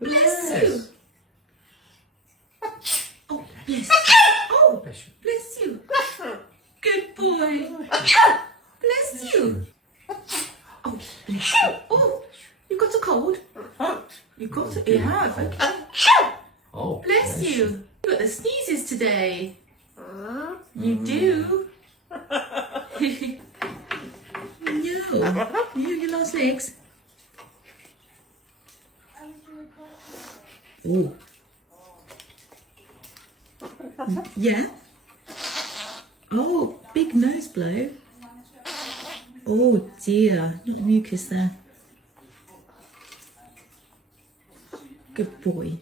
Bless you. Oh, bless. Oh, bless you. Good boy. Bless you. Oh, bless you. Oh, you got a cold? You got it? You have. Okay. Oh, Bless you. You got the sneezes today. You do. No. You lost legs. Oh. Yeah. Oh, big nose blow. Oh dear, not mucus there. Good boy.